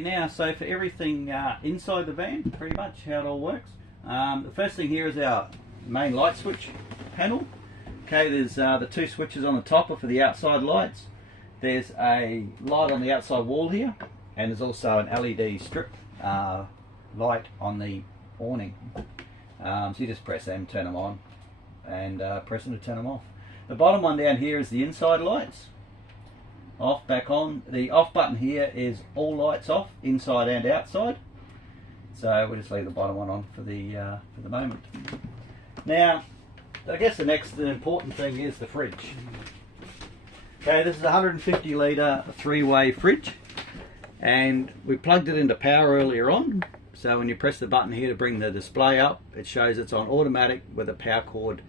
Okay, now so for everything inside the van, pretty much how it all works. The first thing here is our main light switch panel. Okay, there's the two switches on the top are for the outside lights. There's a light on the outside wall here, and there's also an LED strip light on the awning. So you just press them, turn them on, and press them to turn them off. The bottom one down here is the inside lights. Off, back on. The off button here is all lights off, inside and outside. So we'll just leave the bottom one on for the moment. Now, I guess the next important thing is the fridge. Okay, this is a 150 litre three-way fridge, and we plugged it into power earlier on. So when you press the button here to bring the display up, it shows it's on automatic with a power cord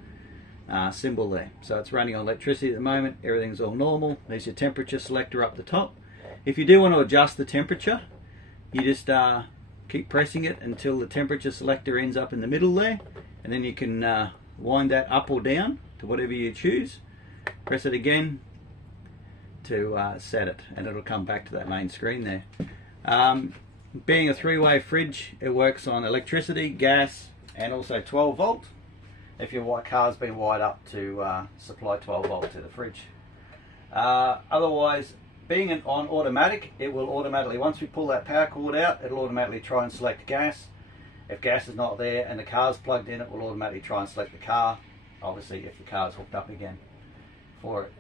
symbol there. So it's running on electricity at the moment, everything's all normal. There's your temperature selector up the top. If you do want to adjust the temperature, you just keep pressing it until the temperature selector ends up in the middle there, and then you can wind that up or down to whatever you choose. Press it again to set it, and it'll come back to that main screen there. Being a three-way fridge, it works on electricity, gas, and also 12 volt. If your car's been wired up to supply 12 volt to the fridge. Otherwise, being on automatic, it will automatically, once we pull that power cord out, it'll automatically try and select gas. If gas is not there and the car's plugged in, it will automatically try and select the car. Obviously, if the car's hooked up again for it.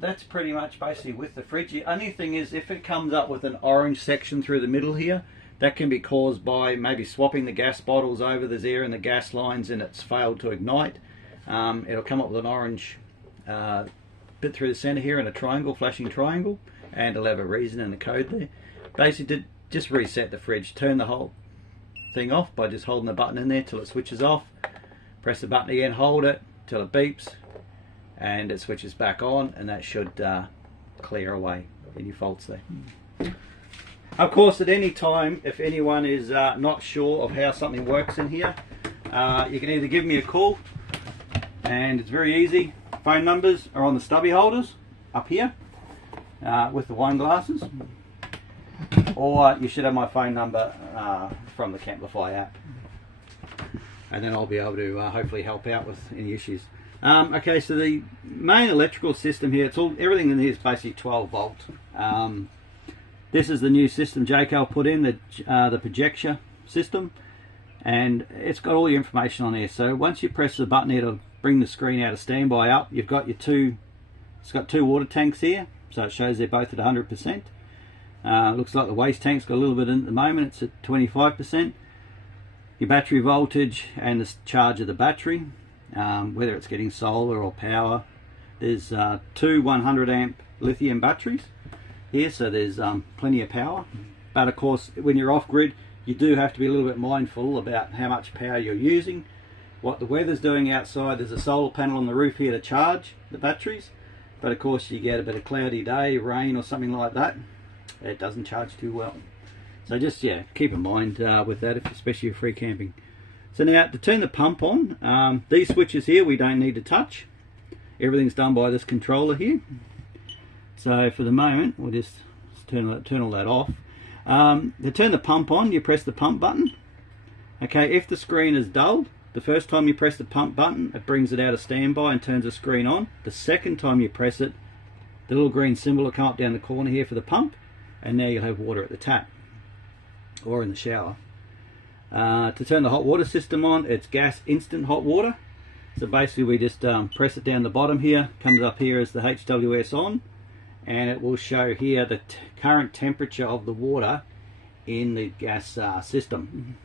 That's pretty much basically with the fridge. The only thing is, if it comes up with an orange section through the middle here, that can be caused by maybe swapping the gas bottles over. There's air in the gas lines and it's failed to ignite. It'll come up with an orange bit through the center here and a triangle, flashing triangle, and it'll have a reason and a code there. Basically, to just reset the fridge, turn the whole thing off by just holding the button in there till it switches off. Press the button again, hold it till it beeps, and it switches back on, and that should clear away any faults there. Of course, at any time, if anyone is not sure of how something works in here, you can either give me a call, and it's very easy. Phone numbers are on the stubby holders up here with the wine glasses, or you should have my phone number from the Camplify app, and then I'll be able to hopefully help out with any issues. Okay, so the main electrical system here, everything in here is basically 12 volt. This is the new system JATT put in, the projector system, and it's got all your information on here. So once you press the button here to bring the screen out of standby up, you've got your it's got two water tanks here, so it shows they're both at 100%. Looks like the waste tank's got a little bit in at the moment, it's at 25%. Your battery voltage and the charge of the battery, whether it's getting solar or power. There's two 100 amp lithium batteries here, so there's plenty of power. But of course, when you're off grid, you do have to be a little bit mindful about how much power you're using, what the weather's doing outside. There's a solar panel on the roof here to charge the batteries, but of course you get a bit of cloudy day, rain or something like that, it doesn't charge too well. So just keep in mind with that, especially if you're free camping. So now to turn the pump on, these switches here we don't need to touch. Everything's done by this controller here. So for the moment we'll just turn all that off. To turn the pump on, you press the pump button. Okay, if the screen is dulled, the first time you press the pump button, it brings it out of standby and turns the screen on. The second time you press it, the little green symbol will come up down the corner here for the pump, and now you'll have water at the tap or in the shower. To turn the hot water system on, it's gas instant hot water. So basically we just press it down the bottom here, comes up here as the HWS on, and it will show here the current temperature of the water in the gas system.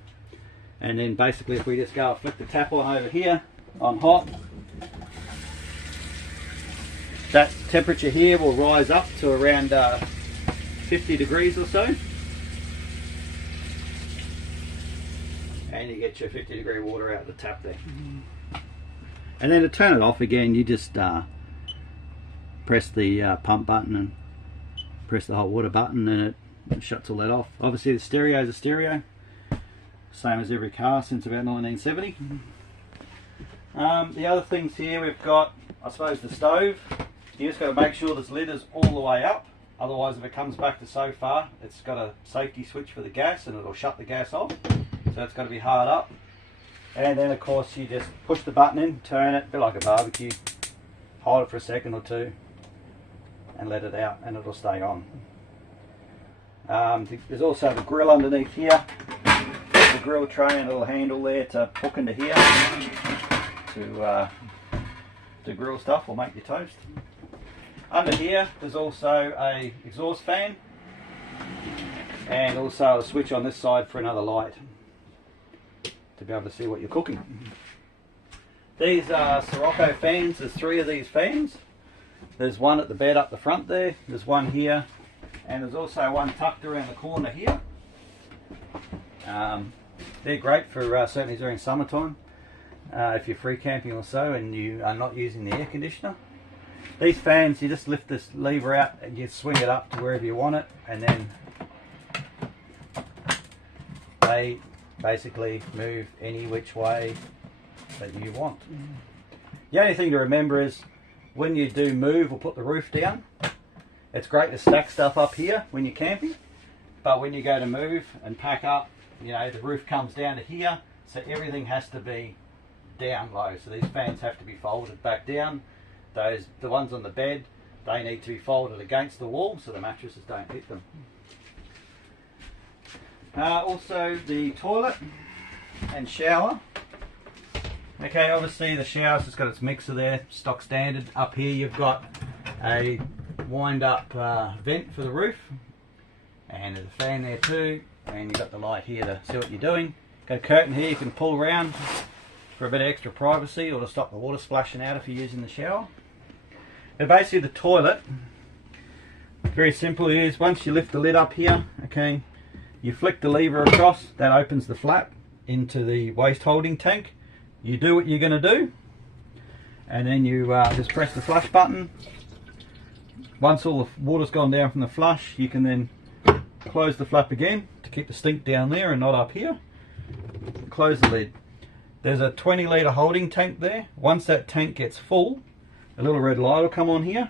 And then basically if we just go flick the tap on over here on hot, that temperature here will rise up to around 50 degrees or so, and you get your 50 degree water out of the tap there. And then to turn it off again, you just press the pump button and press the hot water button, and it shuts all that off. Obviously the stereo is a stereo, same as every car since about 1970. The other things here, we've got, I suppose, the stove. You just got to make sure this lid is all the way up. Otherwise, if it comes back to so far, it's got a safety switch for the gas and it'll shut the gas off. So it's got to be hard up. And then of course you just push the button in, turn it, a bit like a barbecue, hold it for a second or two and let it out and it'll stay on. There's also the grill underneath here, the grill tray and a little handle there to hook into here to grill stuff or make your toast. Under here there's also a exhaust fan and also a switch on this side for another light to be able to see what you're cooking. These are Sirocco fans. There's 3 of these fans. There's one at the bed up the front there, there's one here, and there's also one tucked around the corner here. They're great for certainly during summertime, if you're free camping or so and you are not using the air conditioner. These fans, you just lift this lever out and you swing it up to wherever you want it, and then they basically move any which way that you want. The only thing to remember is when you do move or put the roof down, it's great to stack stuff up here when you're camping, but when you go to move and pack up, you know, the roof comes down to here, so everything has to be down low. So these fans have to be folded back down. The ones on the bed, they need to be folded against the wall so the mattresses don't hit them. Also the toilet and shower. Okay, obviously the shower's just got its mixer there, stock standard. Up here you've got a wind up vent for the roof, and there's a fan there too, and you've got the light here to see what you're doing. Got a curtain here you can pull around for a bit of extra privacy or to stop the water splashing out if you're using the shower. But basically the toilet, very simple, is once you lift the lid up here, okay, you flick the lever across, that opens the flap into the waste holding tank. You do what you're going to do, and then you just press the flush button. Once all the water's gone down from the flush, you can then close the flap again to keep the stink down there and not up here. Close the lid. There's a 20 litre holding tank there. Once that tank gets full, a little red light will come on here,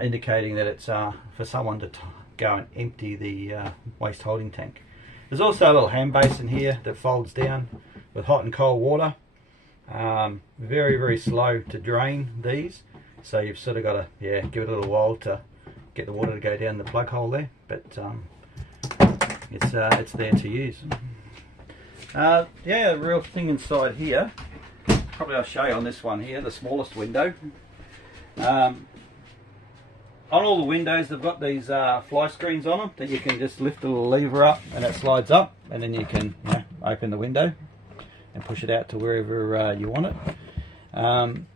indicating that it's for someone to go and empty the waste holding tank. There's also a little hand basin here that folds down with hot and cold water. Very, very slow to drain these, so you've sort of got to give it a little while to get the water to go down the plug hole there, but it's there to use. The real thing inside here, probably I'll show you on this one here, the smallest window. On all the windows they've got these fly screens on them that you can just lift the little lever up and it slides up, and then you can open the window and push it out to wherever you want it. And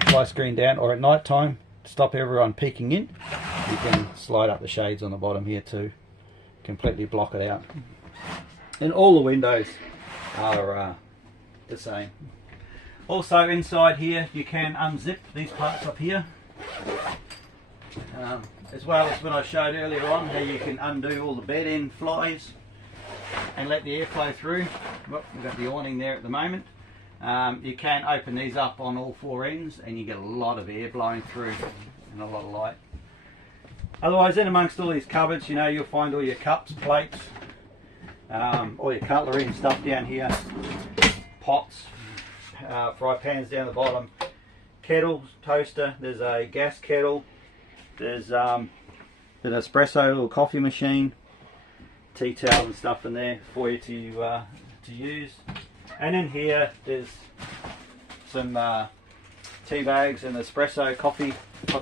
the fly screen down, or at night time, to stop everyone peeking in, you can slide up the shades on the bottom here to completely block it out. And all the windows are the same. Also inside here you can unzip these parts up here, as well as when I showed earlier on how you can undo all the bed end flies and let the air flow through. Well, we've got the awning there at the moment. You can open these up on all 4 ends and you get a lot of air blowing through and a lot of light. Otherwise, in amongst all these cupboards, you'll find all your cups, plates, all your cutlery and stuff down here, pots, fry pans down the bottom, kettles, toaster, there's a gas kettle, there's an espresso little coffee machine, tea towel and stuff in there for you to use. And in here there's some tea bags and espresso coffee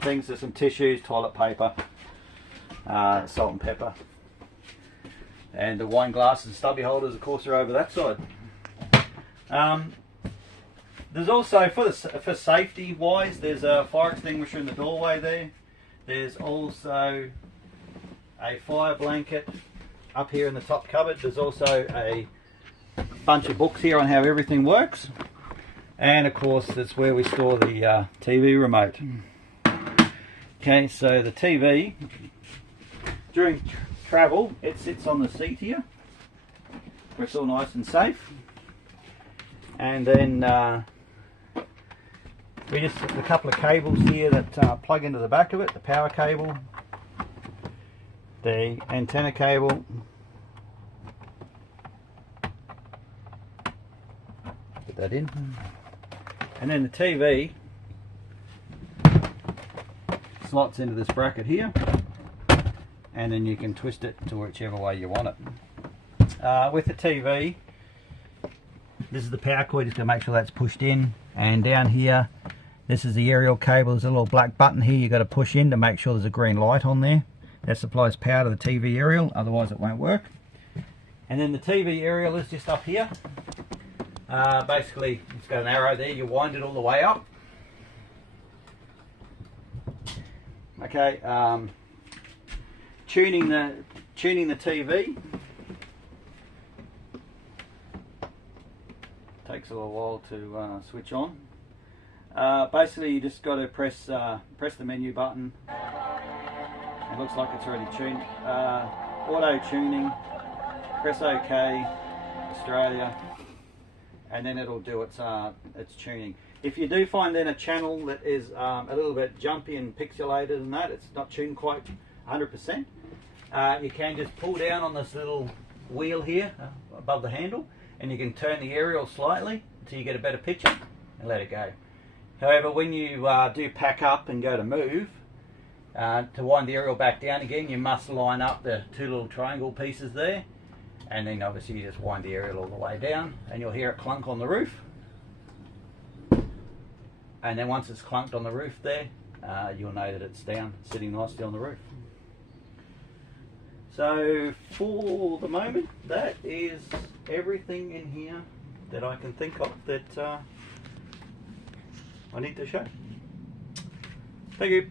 things, there's some tissues, toilet paper, salt and pepper, and the wine glasses and stubby holders of course are over that side. There's also, for safety wise, there's a fire extinguisher in the doorway there. There's also a fire blanket up here in the top cupboard. There's also a bunch of books here on how everything works. And of course that's where we store the TV remote. Okay, so the TV, during travel, it sits on the seat here, where it's all nice and safe. And then We just a couple of cables here that plug into the back of it, the power cable, the antenna cable, put that in, and then the TV slots into this bracket here, and then you can twist it to whichever way you want it. With the TV, this is the power cord, just going to make sure that's pushed in, and down here this is the aerial cable. There's a little black button here you've got to push in to make sure there's a green light on there. That supplies power to the TV aerial, otherwise it won't work. And then the TV aerial is just up here. Basically it's got an arrow there, you wind it all the way up. Okay, tuning the TV takes a little while to switch on. Basically you just got to press the menu button. It looks like it's already tuned. Auto tuning, press OK, Australia, and then it'll do its tuning. If you do find then a channel that is a little bit jumpy and pixelated and that, it's not tuned quite 100%, you can just pull down on this little wheel here above the handle, and you can turn the aerial slightly until you get a better picture and let it go. However, when you do pack up and go to move, to wind the aerial back down again, you must line up the two little triangle pieces there, and then obviously you just wind the aerial all the way down, and you'll hear it clunk on the roof. And then once it's clunked on the roof there, you'll know that it's down, sitting nicely on the roof. So for the moment, that is everything in here that I can think of that I need to show. Thank you.